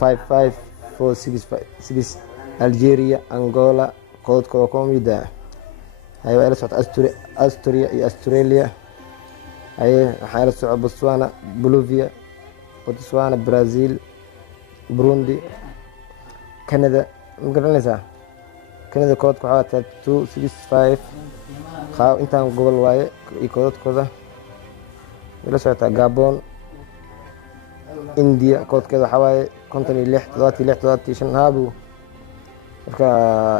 55466 Algeria, Angola koodkooda kuma mida haye waa ila socota Austria iyo Australia haye waxaa ila socota Botswana, Bolivia, Botswana, Brazil, Burundi, Canada ma garanaysaa Canada koodka waxaa 3265 qaaw intaan gobol waaye iyo koodkooda ila socota Gabon, India koodkeeda waxaa waaye 56 haabu marka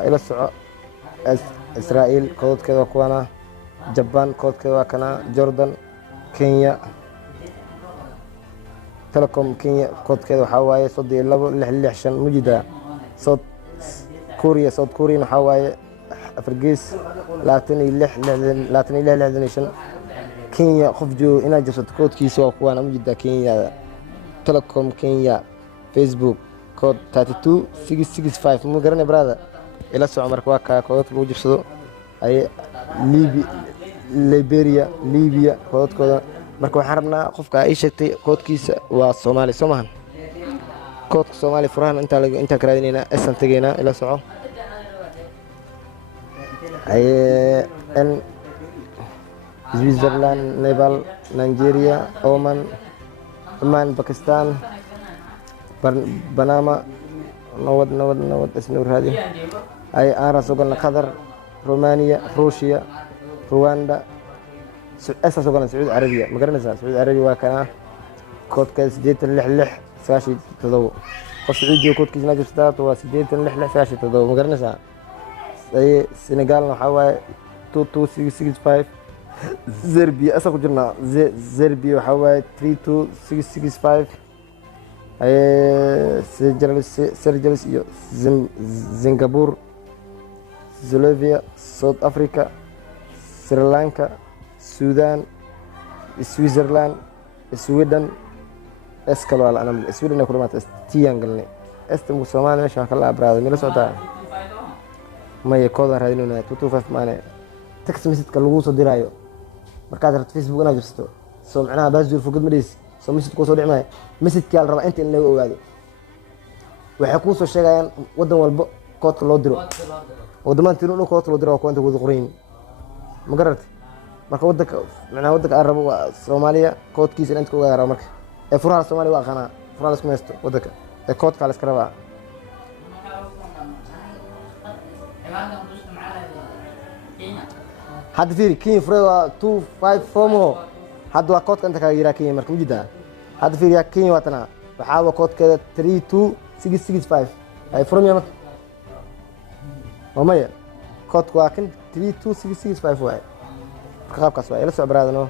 ila soco Israel koodkeeda waa kuwana Japan koodkeeda waa kana Jordan, Kenya Telecom Kenya koodkeeda waxaa waaye 3266 mujida South Korea waxaa waaye Afrigees 2665 Kenya qof joogo inaad jirsato koodkiisa waa kuwana mujida Kenya Telecom Kenya Facebook code 32665 ma garanay brother ila soo marka waa ka koodka lagu jirsado ay Liberia Libya koodkooda marka waxaan rabnaa qofka ay sheegtay koodkiisa waa Soomaali Soomahan koodka Soomaali furahan inta ka raadinayna asan tageena ila soco ay Switzerland, Nepal, Nigeria, Oman, Pakistan, Panama نود اسمه هذه أي أنا سوقنا قطر رومانيا روسيا رواندا أساس سوقنا سعود عربية مقرنا سعود عربية وكنا كود كسديت اللح ساشي تضو وسعودي كود كيس ناجي ستات وسديت اللح ساشي تضو مقرنا أي السنغال نحوي 22665 زربيا أساس كجرنا زربيا وحوي 32665 سيرجلس سنغافورة زوليفيا ساوث أفريقيا سريلانكا السودان سويسرلاند السويدن اسكالوالا أنا السويدن يقولون ما تستيانجلني استمو سومان مش هكلا أبراد ميلا سودا ما يكودر هذينونا 225 مانه تكس مسجد كالوجوس ودرايو مركز فيسبوك أنا جرستو سو معناها بازور فوق المريس soo message ku soo dhicmay message ka raba inta in laga ogaado waxa ku soo sheegayaan wadan walba koodka loo diro wadamaantii inuu koodka loo diro waa koonta wada qorayn ma garatay marka wadanka aan rabo waa Soomaaliya koodkiisa inta ku ogaado marka ee furaha Soomaaliya waa qana furaha isku meesto wadanka ee koodka la iska rabaa hadda fiiri Kenya furaha 254 mo hadda waa koodka inta ka yira Kenya marka mujida hadda fiiriya Kenya watana waxa waa koodkeeda 32665 ay furmiya marka mamaya koodku waa kan 32665 waay qaabkaas waa ila soo baraadano